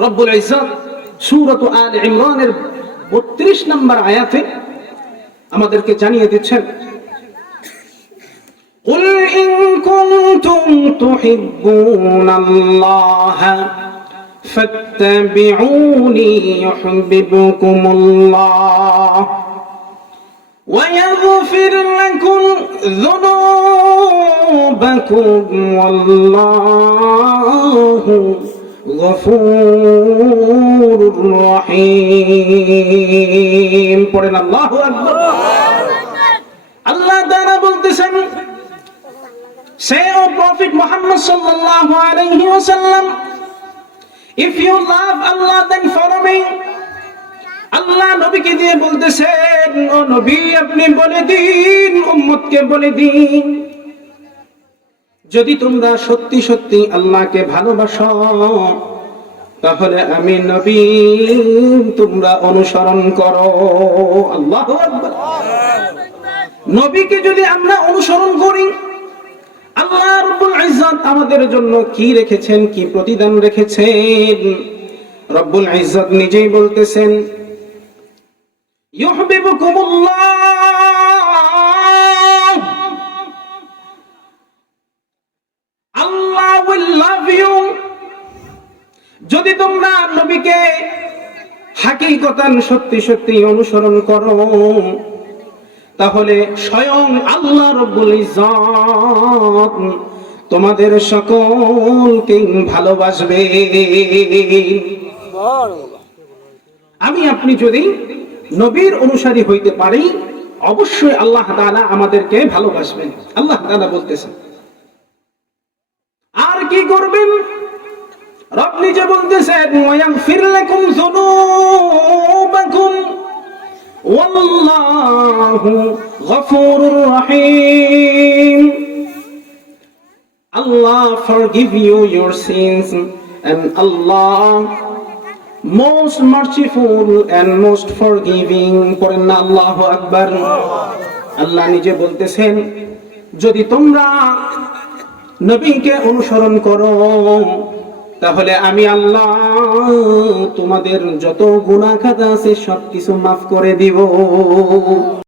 রব্বুল ইজ্জত সূরাত আল ইমরানের 32 নম্বর আয়াতে আমাদেরকে জানিয়ে দিচ্ছেন قل إن كنتم تحبون الله فاتبعوني يحببكم الله ويغفر لكم ذنوبكم والله আল্লাহ আল্লাহ নবীকে দিয়ে বলতেছেন, ও নবী, আপনি বলে দিন, উম্মতকে বলে দিন। যদি তোমরা সত্যি সত্যি আল্লাহকে ভালোবাসো তাহলে আমি নবী, তোমরা অনুসরণ করো। আল্লাহ নবীকে যদি আমরা অনুসরণ করি, আল্লাহ রব্বুল ইজ্জত আমাদের জন্য কি রেখেছেন, কি প্রতিদান রেখেছেন? রব্বুল ইজ্জত নিজেই বলতেছেন ইউহিবুকুমুল্লাহ যদি তোমরা নবীকে হাকিকতান সত্যি সত্যি অনুসরণ করো, তাহলে স্বয়ং আল্লাহ রব্বুল ইজ্জত তোমাদের সকলকে ভালোবাসবে। আমি, আপনি যদি নবীর অনুসারী হইতে পারি, অবশ্যই আল্লাহ তাআলা আমাদেরকে ভালোবাসবেন। আল্লাহ তাআলা বলতেছেন, আর কি করবেন? রব নিজে বলতেছেন ওয়াম ফিরলাকুম যুনুবাকুম। ওয়াল্লাহু গফুরুর রহিম। Allah forgive you your sins and Allah most merciful and most forgiving করেন না, আল্লাহু আকবার। আল্লাহ নিজে বলতেছেন, যদি তোমরা নবীকে অনুসরণ করো তাহলে আমি আল্লাহ তোমাদের যত গুণা খাতা আছে সবকিছু মাফ করে দিব।